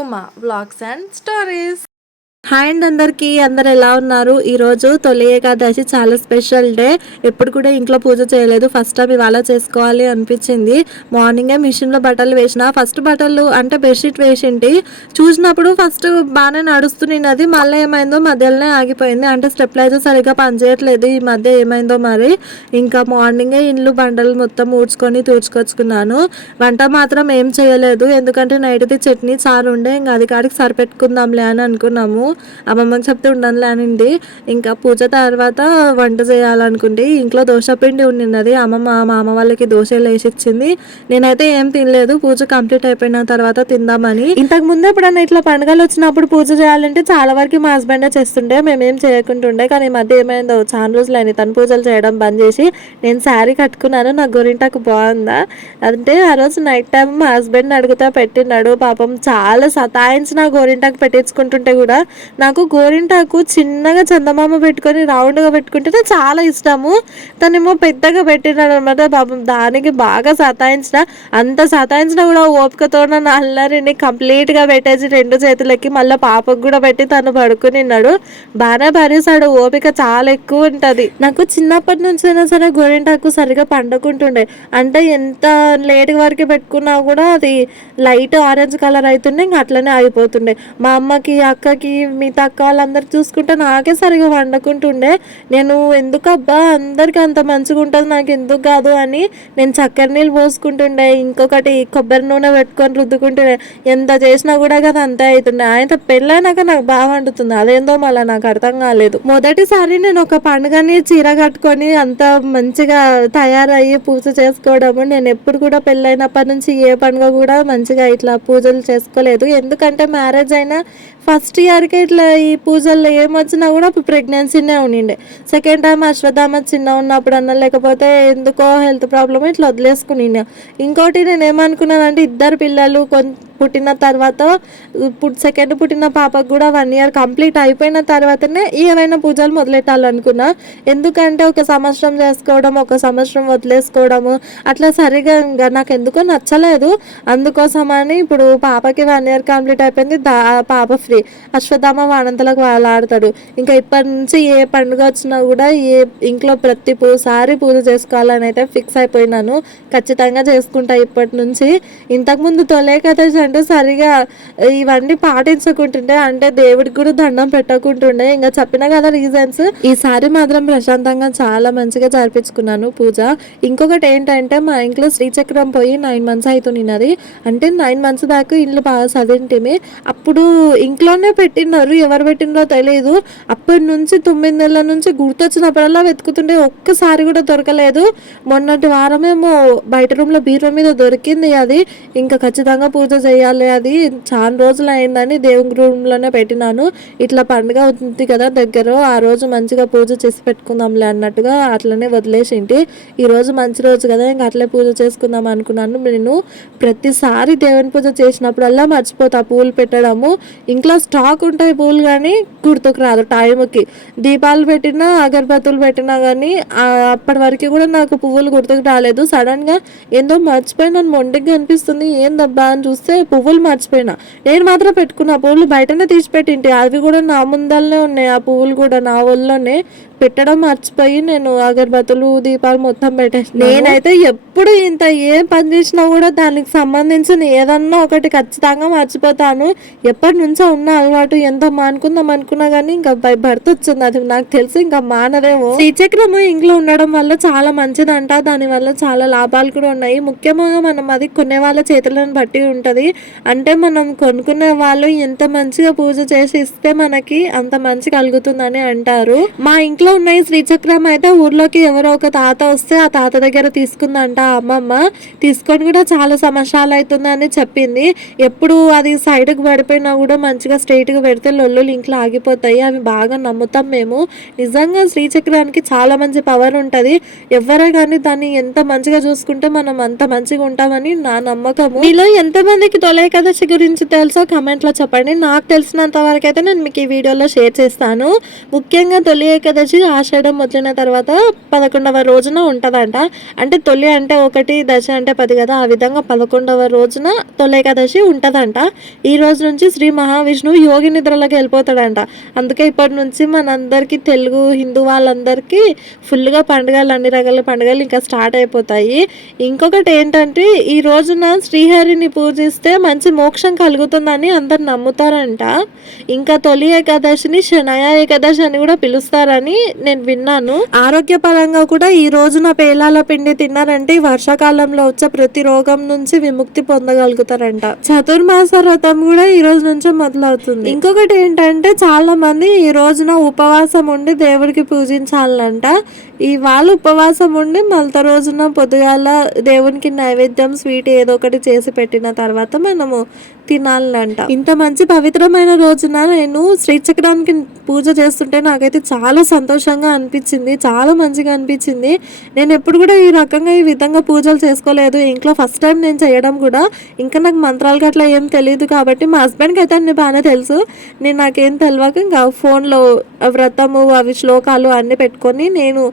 Uma vlogs and stories. Hi and అందరు ఎలా ఉన్నారు? ఈరోజు తొలి ఏకాదశి చాలా స్పెషల్ డే. ఎప్పుడు కూడా ఇంట్లో పూజ చేయలేదు, ఫస్ట్ టైం ఇవాళ చేసుకోవాలి అనిపించింది. మార్నింగే మిషన్లో బట్టలు వేసిన, ఫస్ట్ బట్టలు అంటే బెడ్షీట్ వేసింటి. చూసినప్పుడు ఫస్ట్ బాగానే నడుస్తున్నది, మళ్ళీ ఏమైందో మధ్యలోనే ఆగిపోయింది. అంటే స్టెప్లైజర్ సరిగ్గా పనిచేయట్లేదు ఈ మధ్య, ఏమైందో మరి. ఇంకా మార్నింగే ఇండ్లు బండలు మొత్తం ఊడ్చుకొని తూడ్చుకొచ్చుకున్నాను. వంట మాత్రం ఏం చేయలేదు, ఎందుకంటే నైట్ది చట్నీ చారు ఉండే, ఇంకా అది కాడికి సరిపెట్టుకుందాంలే అని అనుకున్నాము. అమ్మమ్మకి చెప్తే ఉండనులే అనింది. ఇంకా పూజ తర్వాత వంట చేయాలనుకుంటే ఇంట్లో దోశ పిండి ఉండినది. అమ్మమ్మ మామ వాళ్ళకి దోశలు వేసి ఇచ్చింది. నేనైతే ఏం తినలేదు, పూజ కంప్లీట్ అయిపోయిన తర్వాత తిందామని. ఇంతకు ముందు ఎప్పుడన్నా ఇట్లా పండుగలు వచ్చినప్పుడు పూజ చేయాలంటే చాలా వరకు మా హస్బెండే చేస్తుండే, మేమేం చేయకుంటుండే. కానీ ఈ మధ్య ఏమైందో చాలా రోజులైంది తను పూజలు చేయడం బంద్ చేసి. నేను శారీ కట్టుకున్నాను, నా గోరింటాకు బాగుందా అంటే ఆ రోజు నైట్ టైం మా హస్బెండ్ అడుగుతా పెట్టినాడు. పాపం చాలా సతాయించిన గోరింటాకు పెట్టించుకుంటుంటే కూడా. నాకు గోరింటాకు చిన్నగా చందమామ పెట్టుకొని రౌండ్గా పెట్టుకుంటేనే చాలా ఇష్టము. తనేమో పెద్దగా పెట్టినాడు అనమాట. పాపం దానికి బాగా సతాయించిన, అంత సతాయించినా కూడా ఓపికతో నా అల్లరిని కంప్లీట్గా పెట్టేసి 2 చేతులకి మళ్ళీ పాపకు కూడా పెట్టి తను పడుకునిన్నాడు. బాగానే భరిస్తాడు, ఓపిక చాలా ఎక్కువ ఉంటుంది. నాకు చిన్నప్పటి నుంచి అయినా సరే గోరింటాకు సరిగా పండుకుంటుండే. అంటే ఎంత లేట్ వరకు పెట్టుకున్నా కూడా అది లైట్ ఆరెంజ్ కలర్ అవుతుండే, ఇంకా అట్లనే ఆగిపోతుండే. మా అమ్మకి అక్కకి మిగతా అక్క వాళ్ళందరూ చూసుకుంటే నాకే సరిగా వండుకుంటుండే. నేను ఎందుకబ్బా అందరికీ అంత మంచిగా ఉంటుంది నాకు ఎందుకు కాదు అని నేను చక్కెర నీళ్ళు పోసుకుంటుండే, ఇంకొకటి కొబ్బరి నూనె పెట్టుకొని రుద్దుకుంటుండే. ఎంత చేసినా కూడా కదా అంతే అవుతుండే. ఆయన పెళ్ళైనాక నాకు బాగా వండుతుంది, అదేందో మళ్ళీ నాకు అర్థం కాలేదు. మొదటిసారి నేను ఒక పండుగని చీర కట్టుకొని అంత మంచిగా తయారయ్యి పూజ చేసుకోవడము. నేను ఎప్పుడు కూడా పెళ్ళైనప్పటి నుంచి ఏ పండుగ కూడా మంచిగా ఇట్లా పూజలు చేసుకోలేదు. ఎందుకంటే మ్యారేజ్ అయినా ఫస్ట్ ఇయర్కి ఇట్లా ఈ పూజల్లో ఏమొచ్చినా కూడా ప్రెగ్నెన్సీనే ఉండిండే. సెకండ్ టైం అశ్వత్థామ చిన్న ఉన్నప్పుడు అన్నా, లేకపోతే ఎందుకో హెల్త్ ప్రాబ్లమ్ ఇట్లా వదిలేసుకుని. ఇంకోటి నేను ఏమనుకున్నానంటే 2 పిల్లలు పుట్టిన తర్వాత సెకండ్ పుట్టిన పాపకు కూడా 1 ఇయర్ కంప్లీట్ అయిపోయిన తర్వాతనే ఏమైనా పూజలు మొదలెట్టాలనుకున్నా. ఎందుకంటే 1 సంవత్సరం చేసుకోవడం, 1 సంవత్సరం వదిలేసుకోవడము అట్లా సరిగా నాకు ఎందుకో నచ్చలేదు. అందుకోసమని ఇప్పుడు పాపకి 1 ఇయర్ కంప్లీట్ అయిపోయింది, పాప ఫ్రీ. అశ్వత్థామ వానంతలకు వాళ్ళు ఆడతాడు. ఇంకా ఇప్పటి నుంచి ఏ పండుగ వచ్చినా కూడా ఇంట్లో ప్రతిసారి పూజ చేసుకోవాలని అయితే ఫిక్స్ అయిపోయినాను. ఖచ్చితంగా చేసుకుంటా ఇప్పటి నుంచి. ఇంతకుముందు తొలి ఏకాదశి అంటే సరిగా ఇవన్నీ పాటించకుంటుండే, అంటే దేవుడికి కూడా దండం పెట్టకుంటుండే. ఇంకా చెప్పినా కదా రీజన్స్. ఈసారి మాత్రం ప్రశాంతంగా చాలా మంచిగా జరిపించుకున్నాను పూజ. ఇంకొకటి ఏంటంటే మా ఇంట్లో శ్రీచక్రం పోయి 9 మంత్స్ అవుతున్నది. అంటే 9 మంత్స్ దాకా ఇల్లు బాగా చదివింటిమి. అప్పుడు ఇంట్లోనే పెట్టినారు, ఎవరు పెట్టినో తెలియదు. అప్పటి నుంచి 9 నెలల నుంచి గుర్తొచ్చినప్పుడల్లా వెతుకుతుంటే ఒక్కసారి కూడా దొరకలేదు. మొన్నటి వారమేమో బయట రూమ్లో బీరువా మీద దొరికింది అది. ఇంకా ఖచ్చితంగా పూజ చేయాలి, అది చాలా రోజులు అయిందని దేవుని రూమ్లోనే పెట్టినాను. ఇట్లా పండుగ అవుతుంది కదా దగ్గర, ఆ రోజు మంచిగా పూజ చేసి పెట్టుకుందాంలే అన్నట్టుగా అట్లనే వదిలేసింటి. ఈరోజు మంచి రోజు కదా, ఇంకా అట్లే పూజ చేసుకుందాం అనుకున్నాను. నేను ప్రతిసారి దేవుని పూజ చేసినప్పుడల్లా మర్చిపోతా పూలు పెట్టడము. ఇంట్లో స్టాక్ ఉంటాయి పూలు, కానీ గుర్తుకు రాదు టైంకి. దీపాలు పెట్టినా అగరబత్తులు పెట్టినా కానీ అప్పటి వరకు కూడా నాకు పువ్వులు గుర్తుకు రాలేదు. సడన్గా ఏందో మర్చిపోయినా, మొండిగా అనిపిస్తుంది ఏందబ్బా అని చూస్తే పువ్వులు మర్చిపోయినా. నేను మాత్రం పెట్టుకున్న పువ్వులు బయటనే తీసి పెట్టింటి, అవి కూడా నా ముందరనే ఉన్నాయి. ఆ పువ్వులు కూడా నా ఒళ్ళోనే పెట్టడం మర్చిపోయి నేను అగరబత్తులు దీపాలు మొత్తం పెట్టేసి. నేనైతే ఎప్పుడు ఇంత ఏ పని చేసినా కూడా దానికి సంబంధించిన ఏదన్నా ఒకటి ఖచ్చితంగా మర్చిపోతాను. ఎప్పటి నుంచో ఉన్న అలవాటు, ఎంత మానుకుందాం అనుకున్నా కానీ ఇంకా భర్త వచ్చింది, అది నాకు తెలిసి ఇంకా మానదేమో. శ్రీచక్రము ఇంట్లో ఉండడం వల్ల చాలా మంచిదంట, దాని వల్ల చాలా లాభాలు కూడా ఉన్నాయి. ముఖ్యంగా మనం అది కొనే వాళ్ళ చేతులను బట్టి ఉంటది. అంటే మనం కొనుక్కునే వాళ్ళు ఎంత మంచిగా పూజ చేసి ఇస్తే మనకి అంత మంచి కలుగుతుందని అంటారు. మా ఇంట్లో ఉన్నాయి శ్రీచక్రం అయితే ఊర్లోకి ఎవరో ఒక తాత వస్తే ఆ తాత దగ్గర తీసుకుందంట అమ్మమ్మ. తీసుకొని కూడా చాలా సంవత్సరాలు అవుతుందని చెప్పింది. ఎప్పుడు అది సైడ్కి పడిపోయినా కూడా మంచిగా స్ట్రైట్గా పెడితే లొల్లులు ఇంట్లో ఆగిపోతాయి, అవి బాగా నమ్ముతాం మేము. నిజంగా శ్రీచక్రానికి చాలా మంచి పవర్ ఉంటుంది. ఎవరే కానీ దాన్ని ఎంత మంచిగా చూసుకుంటే మనం అంత మంచిగా ఉంటామని నా నమ్మకము. మీలో ఎంతమందికి తొలి ఏకాదశి గురించి తెలుసో కమెంట్లో చెప్పండి. నాకు తెలిసినంత వరకు అయితే నేను మీకు ఈ వీడియోలో షేర్ చేస్తాను. ముఖ్యంగా తొలి ఏకాదశి ఆషాఢం మొదలైన తర్వాత 11వ రోజున ఉంటుందంట. అంటే తొలి అంటే 1, దశ అంటే 10 కదా, ఆ విధంగా 11వ రోజున తొలి ఏకాదశి ఉంటుందంట. ఈ రోజు నుంచి శ్రీ మహావిష్ణువు యోగి నిద్రలోకి వెళ్ళిపోతాడంట. అందుకే ఇప్పటి నుంచి మనందరికీ తెలుగు హిందూ వాళ్ళందరికీ ఫుల్గా పండుగలు, అన్ని రకాల పండుగలు ఇంకా స్టార్ట్ అయిపోతాయి. ఇంకొకటి ఏంటంటే ఈ రోజున శ్రీహరిని పూజిస్తే మంచి మోక్షం కలుగుతుందని అందరు నమ్ముతారంట. ఇంకా తొలి ఏకాదశిని శనయ ఏకాదశి అని కూడా పిలుస్తారని నేను విన్నాను. ఆరోగ్యపరంగా కూడా ఈ రోజున పేలాల పిండి తిన్నారంటే ఈ వర్షాకాలంలో వచ్చే ప్రతి రోగం నుంచి విముక్తి పొందగలుగుతారంట. చతుర్మాస వ్రతం కూడా ఈ రోజు నుంచే మొదలవుతుంది. ఇంకొకటి ఏంటంటే చాలా మంది ఈ రోజున ఉపవాసం ఉండి దేవుడికి పూజించాలంట. ఈ వాళ్ళు ఉపవాసం ఉండి మళ్ళీ రోజున పొద్దుగాల దేవునికి నైవేద్యం స్వీట్ ఏదో ఒకటి చేసి పెట్టిన తర్వాత మనము తినాలంట. ఇంత మంచి పవిత్రమైన రోజున నేను శ్రీచక్రానికి పూజ చేస్తుంటే నాకైతే చాలా సంతోషంగా అనిపించింది, చాలా మంచిగా అనిపించింది. నేను ఎప్పుడు కూడా ఈ రకంగా ఈ విధంగా పూజలు చేసుకోలేదు ఇంట్లో, ఫస్ట్ టైం నేను చేయడం కూడా. ఇంకా నాకు మంత్రాలు అట్లా ఏం తెలియదు కాబట్టి మా హస్బెండ్కి అయితే అన్ని బాగానే తెలుసు. నాకేం తెలియక ఇంకా ఫోన్లో వ్రతము అవి శ్లోకాలు అన్నీ పెట్టుకొని నేను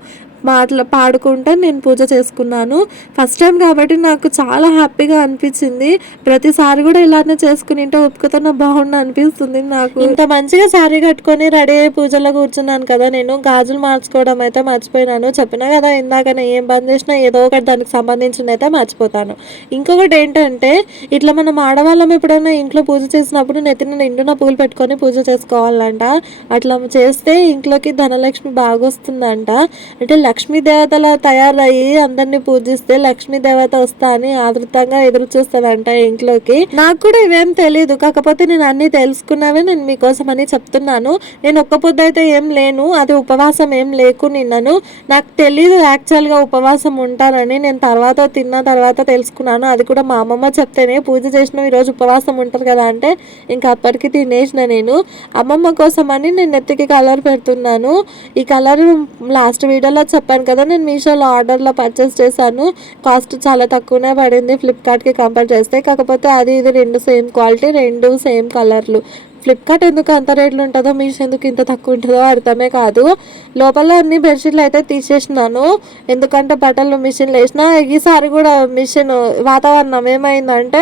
పాడుకుంటా నేను పూజ చేసుకున్నాను. ఫస్ట్ టైం కాబట్టి నాకు చాలా హ్యాపీగా అనిపించింది. ప్రతిసారి కూడా ఇలానే చేసుకుని ఇంటే ఒప్పుకుతున్న బాగుండు అనిపిస్తుంది నాకు. ఇంత మంచిగా శారీ కట్టుకొని రెడీ అయ్యి పూజలో కూర్చున్నాను కదా, నేను గాజులు మార్చుకోవడం అయితే మర్చిపోయినాను. చెప్పినా కదా ఇందాకనే ఏం బంద్ చేసినా ఏదో ఒకటి దానికి సంబంధించింది అయితే మర్చిపోతాను. ఇంకొకటి ఏంటంటే ఇట్లా మనం ఆడవాళ్ళం ఎప్పుడైనా ఇంట్లో పూజ చేసినప్పుడు నెత్తిన నిండున పూలు పెట్టుకొని పూజ చేసుకోవాలంట. అట్లా చేస్తే ఇంట్లోకి ధనలక్ష్మి బాగా వస్తుందంట. అంటే లక్ష్మీ దేవతలా తయారయ్యి అందరినీ పూజిస్తే లక్ష్మీ దేవత వస్తా అని ఆతృతంగా ఎదురు చూస్తుందంట ఇంట్లోకి. నాకు కూడా ఇవేం తెలియదు, కాకపోతే నేను అన్ని తెలుసుకున్నవే నేను మీకోసం అని చెప్తున్నాను. నేను ఒక్క పొద్దు అయితే ఏం లేను, అది ఉపవాసం ఏం లేకు నిన్నను. నాకు తెలీదు యాక్చువల్గా ఉపవాసం ఉంటారని. నేను తిన్న తర్వాత తెలుసుకున్నాను. అది కూడా మా అమ్మమ్మ చెప్తేనే పూజ చేసిన ఈరోజు ఉపవాసం ఉంటారు కదా అంటే ఇంకా అప్పటికి తినేసిన. నేను అమ్మమ్మ కోసం అని నేను నెత్తికి కలర్ పెడుతున్నాను. ఈ కలర్ లాస్ట్ వీడియోలో చెప్పాను కదా, నేను మీషోలో ఆర్డర్లో పర్చేస్ చేశాను. కాస్ట్ చాలా తక్కువనే పడింది ఫ్లిప్కార్ట్కి కంపేర్ చేస్తే. కాకపోతే అది ఇది రెండు సేమ్ క్వాలిటీ, రెండు సేమ్ కలర్లు. ఫ్లిప్కార్ట్ ఎందుకు అంత రేట్లు ఉంటుందో, మీషో ఎందుకు ఇంత తక్కువ ఉంటుందో అర్థమే కాదు. లోపల అన్ని బెడ్షీట్లు అయితే తీసేసినాను, ఎందుకంటే బట్టలు మిషన్లో వేసిన. ఈసారి కూడా మిషన్ వాతావరణం ఏమైందంటే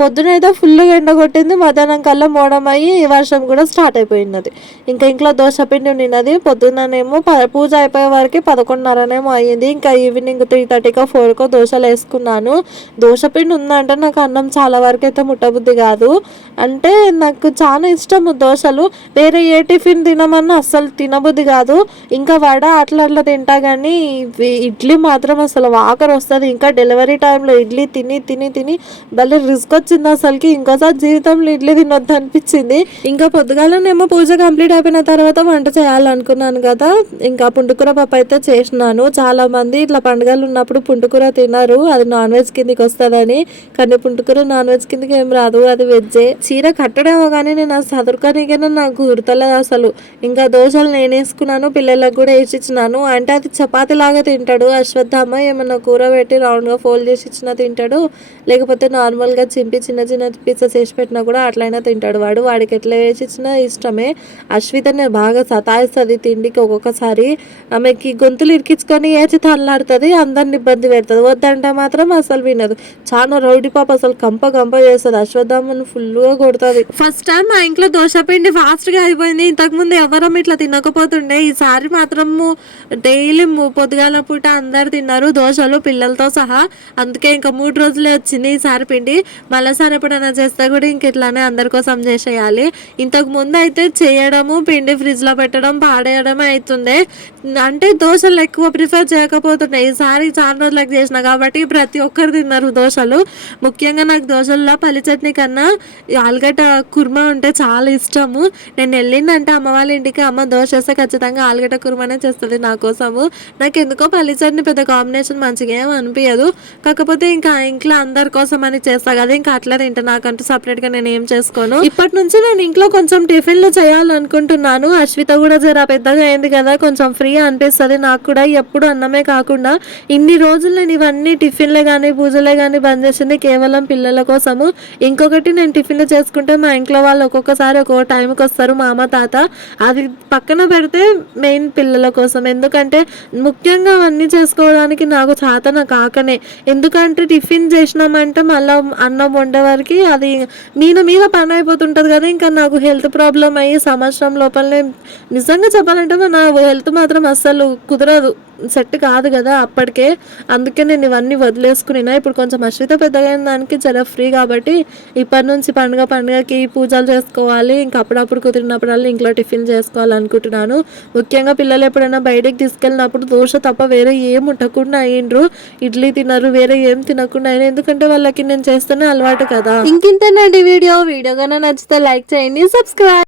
పొద్దునైతే ఫుల్గా ఎండ కొట్టింది, మధ్యాహ్నం కల్లా మోడమయ్యి వర్షం కూడా స్టార్ట్ అయిపోయినది. ఇంకా ఇంట్లో దోశ పిండి ఉన్నది. పొద్దున్ననేమో పూజ అయిపోయే వరకు 11:30 అయ్యింది. ఇంకా ఈవినింగ్ 3:30కో 4కో దోశలు వేసుకున్నాను. దోశ పిండి ఉందంటే నాకు అన్నం చాలా వరకు అయితే ముట్టబుద్ధి కాదు. అంటే నాకు చాలా ఇష్టము దోశలు. వేరే ఏ టిఫిన్ తినమన్నా అస్సలు తినబుద్ధి కాదు. ఇంకా వడ అట్లా తింటా కానీ ఇడ్లీ మాత్రం అసలు వాకర్ వస్తుంది. ఇంకా డెలివరీ టైంలో ఇడ్లీ తిని తిని తిని భలే రిస్క్ వచ్చింది అసలుకి. ఇంకోసారి జీవితంలో ఇడ్లీ తినొద్దు అనిపించింది. ఇంకా పొద్దుగాలనేమో పూజ కంప్లీట్ అయిపోయిన తర్వాత వంట చేయాలనుకున్నాను కదా, ఇంకా పుండుకూర పప్పు అయితే చేసినాను. చాలా మంది ఇట్లా పండుగలు ఉన్నప్పుడు పుండుకూర తినరు, అది నాన్ వెజ్ కిందకి వస్తుందని. కానీ పుండుకూర నాన్ వెజ్ కిందకి ఏం రాదు, అది వెజ్జే. చీర కట్టడేమో కానీ నేను అది చదువుకోనికైనా నాకు గుర్తులేదు అసలు. ఇంకా దోశలు నేను వేసుకున్నాను, పిల్లలకు కూడా వేసి ఇచ్చినాను. అంటే అది చపాతి లాగా తింటాడు అశ్వత్థామ, ఏమన్నా కూర పెట్టి రౌండ్గా ఫోల్డ్ చేసి ఇచ్చినా తింటాడు, లేకపోతే నార్మల్గా చింపి చిన్న చిన్న పీసెస్ వేసి పెట్టినా కూడా అట్లయినా తింటాడు. వాడికి ఎట్లా వేసి ఇచ్చినా ఇష్టమే. అశ్వితనే బాగా సతాయిస్తుంది తిండికి. ఒక్కొక్కసారి ఆమెకి గొంతులు ఇరికించుకొని ఏచి తల్లాడుతుంది, అందరిని ఇబ్బంది పెడుతుంది. వద్దంటే మాత్రం అసలు వినదు. చాలా రౌడీ పాప, అసలు కంప చేస్తుంది. అశ్వత్థామను ఫుల్గా కొడుతుంది. ఫస్ట్ టైం మా ఇంట్లో దోశ పిండి ఫాస్ట్గా అయిపోయింది. ఇంతకుముందు ఎవరం ఇట్లా తినకపోతుండే, ఈసారి మాత్రము డైలీ పొద్దుగాల పూట అందరు తిన్నారు దోశలు పిల్లలతో సహా. అందుకే ఇంకా 3 రోజులే వచ్చింది ఈసారి పిండి. మళ్ళీసారి ఎప్పుడైనా చేస్తే కూడా ఇంక ఇట్లానే అందరి కోసం చేసేయాలి. ఇంతకు ముందు అయితే చేయడము, పిండి ఫ్రిడ్జ్లో పెట్టడం, పాడేయడమే అవుతుండే. అంటే దోశలు ఎక్కువ ప్రిఫర్ చేయకపోతుండే. ఈసారి చాలా రోజులకు చేసిన కాబట్టి ప్రతి ఒక్కరు తిన్నారు దోశలు. ముఖ్యంగా నాకు దోశల్లో పల్లి చట్నీ కన్నా ఆలుగడ్డ కుర్మా ఉంటే చాలా ఇష్టము. నేను వెళ్ళిందంటే అమ్మ వాళ్ళ ఇంటికి, అమ్మ దోశ వేస్తే ఖచ్చితంగా ఆలుగడ్డ కుర్మానే చేస్తుంది నా కోసము. నాకు ఎందుకో పల్లి చట్నీ పెద్ద కాంబినేషన్ మంచిగా ఏం అనిపించదు. కాకపోతే ఇంకా ఇంట్లో అందరి కోసం అని చేస్తా కదా, ఇంకా అట్లా తింటా, నాకంటూ సపరేట్ గా నేను ఏం చేసుకోను. ఇప్పటి నుంచి నేను ఇంట్లో కొంచెం టిఫిన్లు చేయాలనుకుంటున్నాను. అశ్విత కూడా జర పెద్దగా అయింది కదా, కొంచెం ఫ్రీ అనిపిస్తుంది నాకు కూడా. ఎప్పుడు అన్నమే కాకుండా ఇన్ని రోజులు నేను ఇవన్నీ టిఫిన్లే కానీ పూజలే కానీ బంద్ చేసింది కేవలం పిల్లల కోసము. ఇంకొకటి నేను టిఫిన్లు చేసుకుంటే మా ఇంట్లో వాళ్ళు ఒక్కొక్కసారి ఒక్కొక్క టైంకి వస్తారు, మా అమ్మ తాత. అది పక్కన పెడితే మెయిన్ పిల్లల కోసం, ఎందుకంటే ముఖ్యంగా అవన్నీ చేసుకోవడానికి నాకు చాతన కాకనే. ఎందుకంటే టిఫిన్ చేసినామంటే మళ్ళీ అన్నం వండేవారికి అది మీద పని అయిపోతుంటుంది కదా. ఇంకా నాకు హెల్త్ ప్రాబ్లం అయ్యి సంవత్సరం లోపలనే నిజంగా చెప్పాలంటే నా హెల్త్ మాత్రం అస్సలు కుదరదు, సెట్ కాదు కదా అప్పటికే. అందుకే నేను ఇవన్నీ వదిలేసుకున్నా. ఇప్పుడు కొంచెం అశ్విత పెద్దగా అయిన దానికి జర ఫ్రీ కాబట్టి ఇప్పటి నుంచి పండుగకి పూజలు చేసుకోవాలి, ఇంకా అప్పుడప్పుడు కుదిరినప్పుడల్లా ఇంట్లో టిఫిన్ చేసుకోవాలనుకుంటున్నాను. ముఖ్యంగా పిల్లలు ఎప్పుడైనా బయటికి తీసుకెళ్ళినప్పుడు దోశ తప్ప వేరే ఏం ఉండకుండా అయ్యిండ్రు. ఇడ్లీ తినరు, వేరే ఏం తినకుండా అయినా, ఎందుకంటే వాళ్ళకి నేను చేస్తేనే అలవాటు కదా. ఇంకింతేనండి వీడియో కన్నా నచ్చితే లైక్ చేయండి, సబ్స్క్రైబ్.